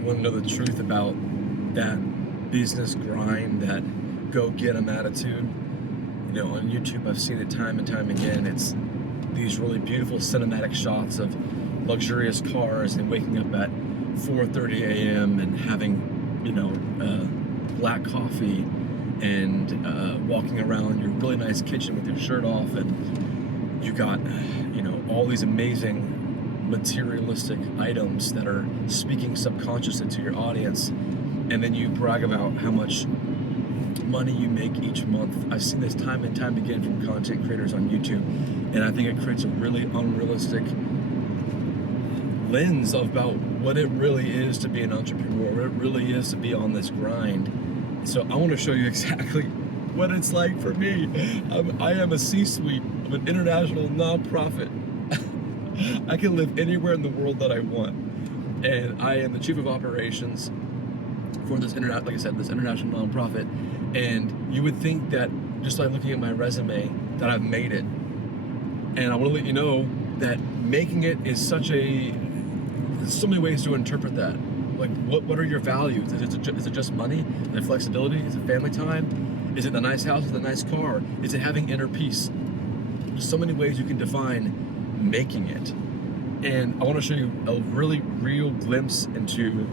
You want to know the truth about that business grind, that go-get-em attitude? You know, on YouTube, I've seen it time and time again. It's these really beautiful cinematic shots of luxurious cars and waking up at 4:30 a.m. and having, you know, black coffee and walking around your really nice kitchen with your shirt off, and you got, you know, all these amazing materialistic items that are speaking subconsciously to your audience, and then you brag about how much money you make each month. I've seen this time and time again from content creators on YouTube, and I think it creates a really unrealistic lens about what it really is to be an entrepreneur, what it really is to be on this grind. So I want to show you exactly what it's like for me. I am a C-suite of an international nonprofit. I can live anywhere in the world that I want, and I am the chief of operations for this like I said, this international nonprofit. And you would think that just by looking at my resume that I've made it. And I want to let you know that making it is there's so many ways to interpret that. Like, what are your values? Is it just money? Is it flexibility? Is it family time? Is it the nice house with a nice car? Is it having inner peace? There's so many ways you can define making it. And I want to show you a really real glimpse into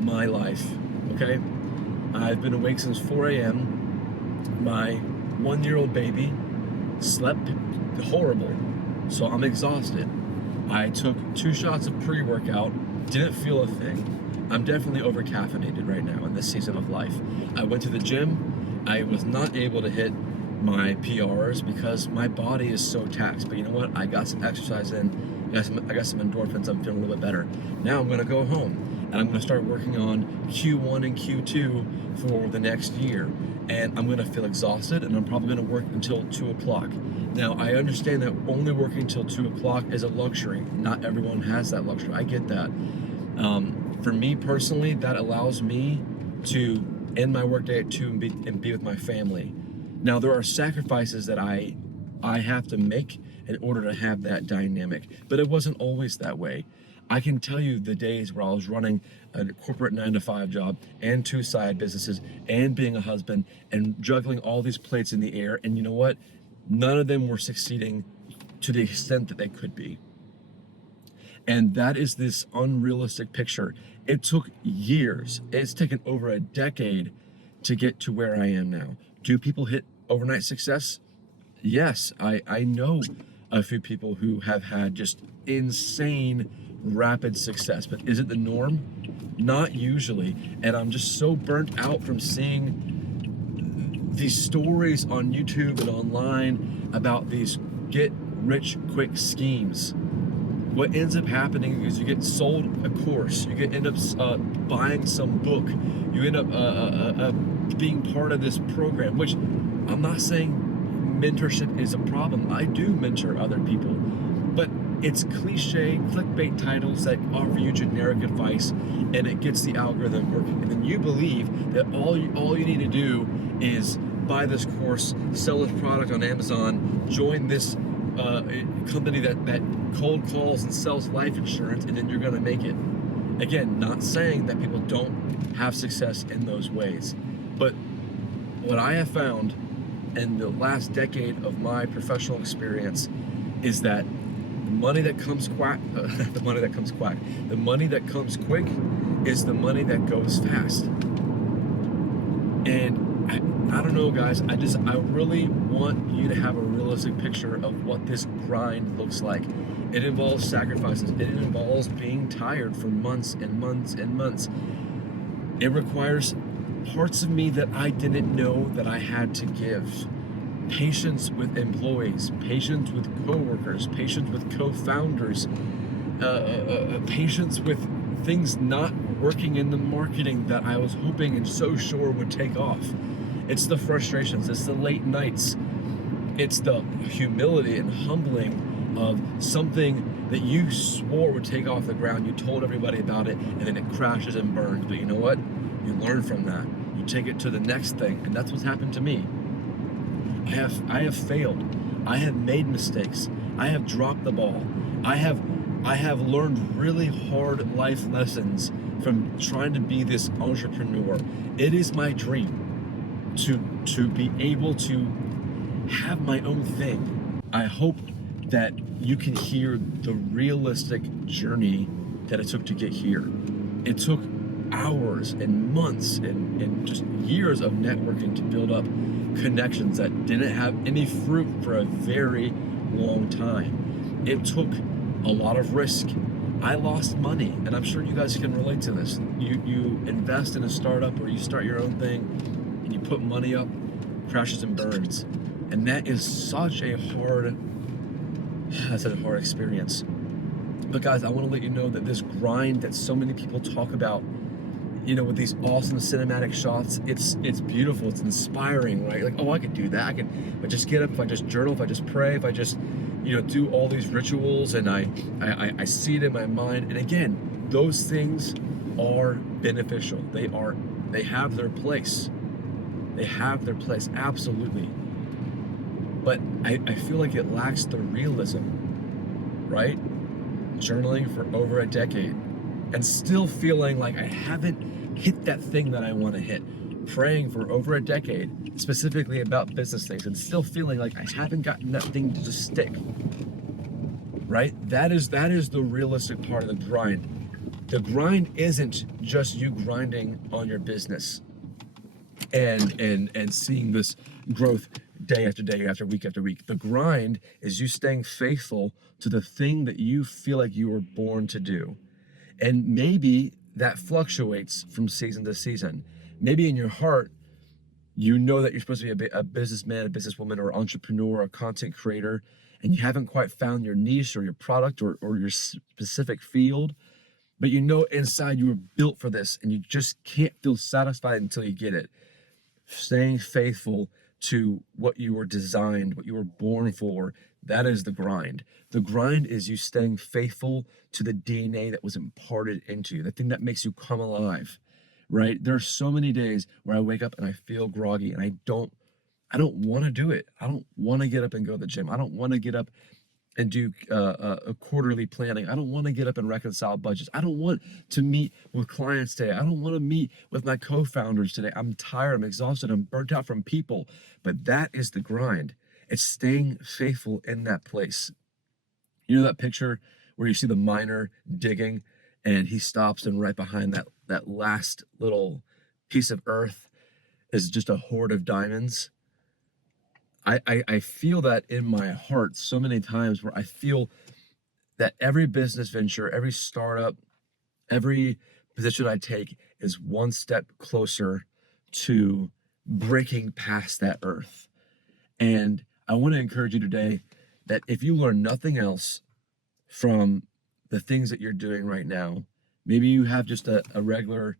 my life, okay? I've been awake since 4 a.m. My 1-year-old baby slept horrible, so I'm exhausted. I took 2 shots of pre-workout, didn't feel a thing. I'm definitely over-caffeinated right now in this season of life. I went to the gym. I was not able to hit my PRs because my body is so taxed. But you know what? I got some exercise in. I got some endorphins. I'm feeling a little bit better. Now I'm going to go home and I'm going to start working on Q1 and Q2 for the next year. And I'm going to feel exhausted, and I'm probably going to work until 2 o'clock. Now, I understand that only working until 2 o'clock is a luxury. Not everyone has that luxury. I get that. For me personally, that allows me to end my workday at 2 and be with my family. Now, there are sacrifices that I have to make in order to have that dynamic, but it wasn't always that way. I can tell you the days where I was running a corporate 9-to-5 job and 2 side businesses and being a husband and juggling all these plates in the air, and you know what? None of them were succeeding to the extent that they could be. And that is this unrealistic picture. It took years. It's taken over a decade to get to where I am now. Do people hit overnight success? Yes, I know a few people who have had just insane rapid success, but is it the norm? Not usually. And I'm just so burnt out from seeing these stories on YouTube and online about these get rich quick schemes. What ends up happening is you get sold a course, you end up buying some book, you end up being part of this program, which I'm not saying mentorship is a problem. I do mentor other people, but it's cliche clickbait titles that offer you generic advice, and it gets the algorithm working. And then you believe that all you need to do is buy this course, sell this product on Amazon, join this company that cold calls and sells life insurance, and then you're going to make it. Again, not saying that people don't have success in those ways, but what I have found in the last decade of my professional experience is that the money that comes quick is the money that goes fast. And I don't know, guys, I really want you to have a realistic picture of what this grind looks like. It involves sacrifices. It involves being tired for months and months and months. It requires parts of me that I didn't know that I had to give. Patience with employees, patience with coworkers, patience with co-founders, patience with things not working in the marketing that I was hoping and so sure would take off. It's the frustrations, it's the late nights, it's the humility and humbling of something that you swore would take off the ground. You told everybody about it, and then it crashes and burns. But you know what? You learn from that. You take it to the next thing, and that's what's happened to me. I have failed. I have made mistakes. I have dropped the ball. I I have learned really hard life lessons from trying to be this entrepreneur. It is my dream to be able to have my own thing. I hope that you can hear the realistic journey that it took to get here. It took hours and months and just years of networking to build up connections that didn't have any fruit for a very long time. It took a lot of risk. I lost money, and I'm sure you guys can relate to this. You invest in a startup or you start your own thing and you put money up, crashes and burns. And that is such a hard, that's a hard experience. But guys, I want to let you know that this grind that so many people talk about, with these awesome cinematic shots, it's beautiful, it's inspiring, right? Like, oh, I could do that. If I just get up, if I just journal, if I just pray, if I just, do all these rituals, and I see it in my mind. And again, those things are beneficial. They have their place. They have their place, absolutely. But I feel like it lacks the realism, right? Journaling for over a decade and still feeling like I haven't hit that thing that I want to hit. Praying for over a decade, specifically about business things, and still feeling like I haven't gotten that thing to just stick. Right? That is the realistic part of the grind. The grind isn't just you grinding on your business and seeing this growth day after day, after week. The grind is you staying faithful to the thing that you feel like you were born to do. And maybe that fluctuates from season to season. Maybe in your heart, you know that you're supposed to be a businessman, a businesswoman, or entrepreneur, or content creator, and you haven't quite found your niche or your product or your specific field. But you know inside you were built for this, and you just can't feel satisfied until you get it. Staying faithful to what you were designed, what you were born for, that is the grind. The grind is you staying faithful to the DNA that was imparted into you, the thing that makes you come alive, right? There are so many days where I wake up and I feel groggy and I don't want to do it. I don't want to get up and go to the gym. I don't want to get up and do a quarterly planning. I don't want to get up and reconcile budgets. I don't want to meet with clients today. I don't want to meet with my co-founders today. I'm tired. I'm exhausted. I'm burnt out from people. But that is the grind. It's staying faithful in that place. You know that picture where you see the miner digging and he stops, and right behind that last little piece of earth is just a hoard of diamonds? I feel that in my heart so many times, where I feel that every business venture, every startup, every position I take is one step closer to breaking past that earth. And I want to encourage you today that if you learn nothing else from the things that you're doing right now, maybe you have just a regular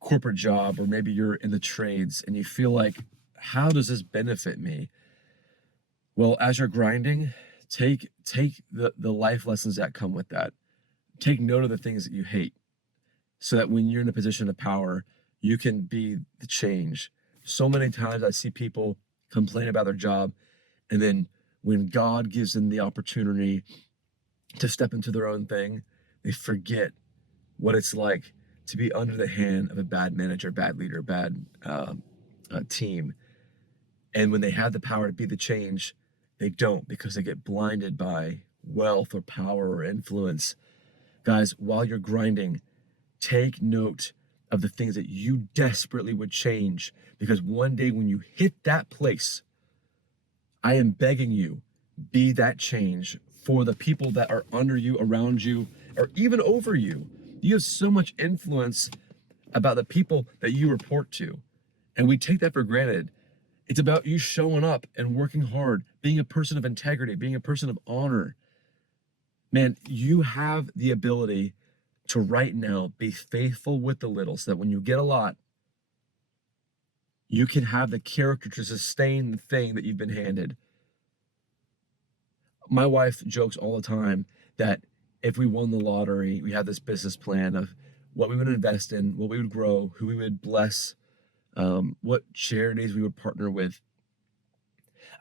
corporate job, or maybe you're in the trades and you feel like, how does this benefit me? Well, as you're grinding, take the life lessons that come with that. Take note of the things that you hate, so that when you're in a position of power, you can be the change. So many times I see people complain about their job, and then when God gives them the opportunity to step into their own thing, they forget what it's like to be under the hand of a bad manager, bad leader, bad team. And when they have the power to be the change, they don't, because they get blinded by wealth or power or influence. Guys, while you're grinding, take note of the things that you desperately would change, because one day when you hit that place, I am begging you, be that change for the people that are under you, around you, or even over you. You have so much influence about the people that you report to, and we take that for granted. It's about you showing up and working hard, being a person of integrity, being a person of honor. Man, you have the ability to right now be faithful with the little, so that when you get a lot, you can have the character to sustain the thing that you've been handed. My wife jokes all the time that if we won the lottery, we have this business plan of what we would invest in, what we would grow, who we would bless, what charities we would partner with.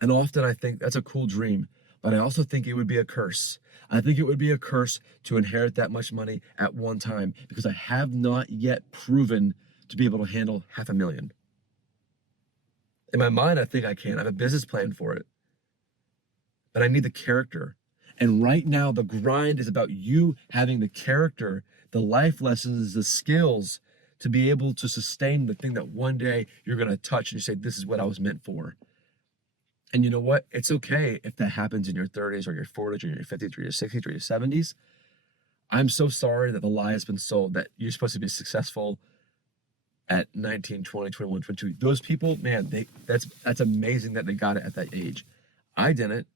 And often I think that's a cool dream. but I also think it would be a curse. I think it would be a curse to inherit that much money at one time because I have not yet proven to be able to handle $500,000. In my mind, I think I can. I have a business plan for it, but I need the character. And right now, the grind is about you having the character, the life lessons, the skills to be able to sustain the thing that one day you're going to touch and you say, this is what I was meant for. And you know what? It's okay if that happens in your 30s or your 40s or your 50s or your 60s or your 70s. I'm so sorry that the lie has been sold that you're supposed to be successful at 19, 20, 21, 22. Those people, man, that's amazing that they got it at that age. I didn't.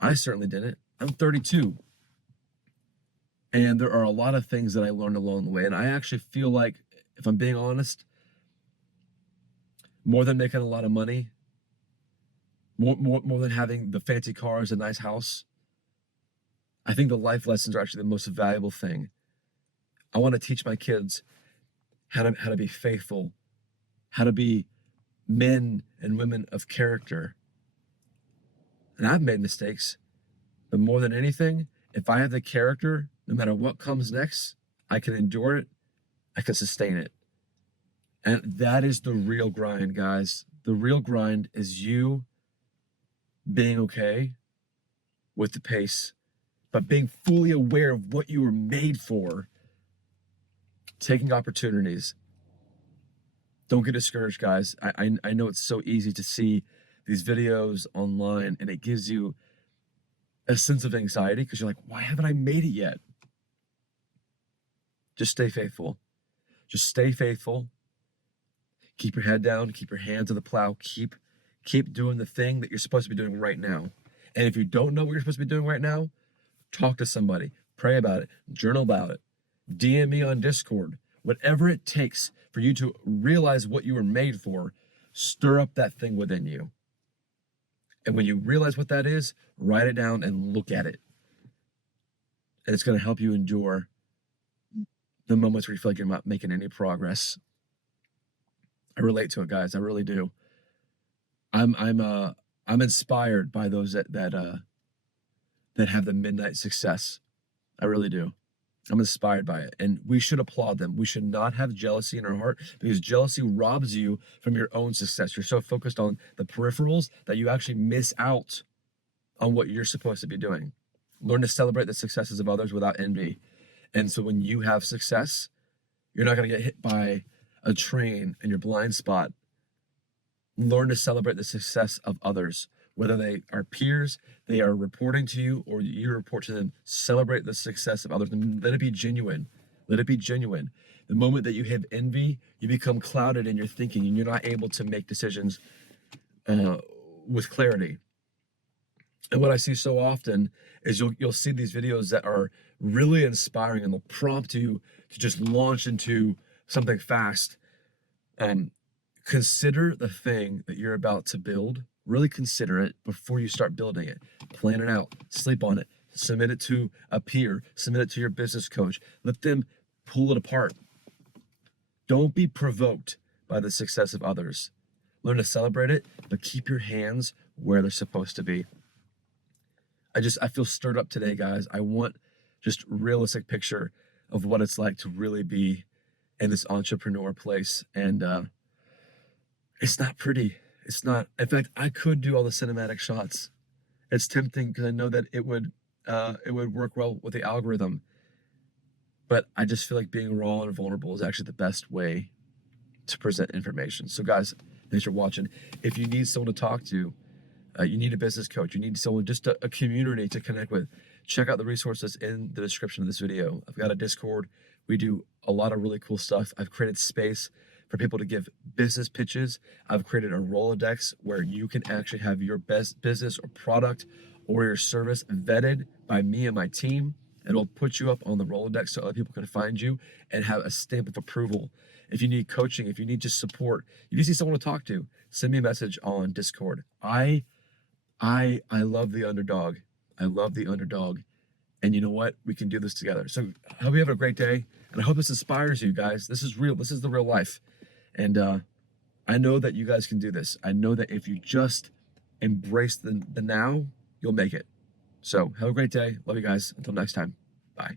I certainly didn't. I'm 32. And there are a lot of things that I learned along the way. And I actually feel like, if I'm being honest, more than making a lot of money, more than having the fancy cars, a nice house, I think the life lessons are actually the most valuable thing. I want to teach my kids how to be faithful, how to be men and women of character. And I've made mistakes, but more than anything, if I have the character, no matter what comes next, I can endure it, I can sustain it. And that is the real grind, guys. The real grind is you being okay with the pace, but being fully aware of what you were made for, taking opportunities. Don't get discouraged, guys. I know it's so easy to see these videos online and it gives you a sense of anxiety because you're like, why haven't I made it yet? Just stay faithful. Just stay faithful. Keep your head down, keep your hands to the plow, keep doing the thing that you're supposed to be doing right now. And if you don't know what you're supposed to be doing right now, talk to somebody, pray about it, journal about it, DM me on Discord. Whatever it takes for you to realize what you were made for, stir up that thing within you. And when you realize what that is, write it down and look at it. And it's going to help you endure the moments where you feel like you're not making any progress. I relate to it, guys. I really do. I'm inspired by those that have the midnight success. I really do. I'm inspired by it, and we should applaud them. We should not have jealousy in our heart because jealousy robs you from your own success. You're so focused on the peripherals that you actually miss out on what you're supposed to be doing. Learn to celebrate the successes of others without envy. And so when you have success, you're not going to get hit by a train in your blind spot. Learn to celebrate the success of others, whether they are peers, they are reporting to you, or you report to them. Celebrate the success of others and let it be genuine. Let it be genuine. The moment that you have envy, you become clouded in your thinking and you're not able to make decisions with clarity. And what I see so often is you'll see these videos that are really inspiring and they'll prompt you to just launch into something fast. Consider the thing that you're about to build. Really consider it before you start building it. Plan it out. Sleep on it. Submit it to a peer. Submit it to your business coach. Let them pull it apart. Don't be provoked by the success of others. Learn to celebrate it, but keep your hands where they're supposed to be. I feel stirred up today, guys. I want just realistic picture of what it's like to really be in this entrepreneur place. And it's not pretty. It's not. In fact, I could do all the cinematic shots. It's tempting because I know that it would work well with the algorithm. But I just feel like being raw and vulnerable is actually the best way to present information. So guys, thanks for watching. If you need someone to talk to, you need a business coach, you need someone, just a community to connect with, check out the resources in the description of this video. I've got a Discord. We do a lot of really cool stuff. I've created space for people to give business pitches. I've created a Rolodex where you can actually have your best business or product or your service vetted by me and my team. It'll put you up on the Rolodex so other people can find you and have a stamp of approval. If you need coaching, if you need just support, you just need someone to talk to, send me a message on Discord. I love the underdog. I love the underdog. And you know what? We can do this together. So I hope you have a great day. And I hope this inspires you guys. This is real. This is the real life. And I know that you guys can do this. I know that if you just embrace the now, you'll make it. So have a great day. Love you guys. Until next time. Bye.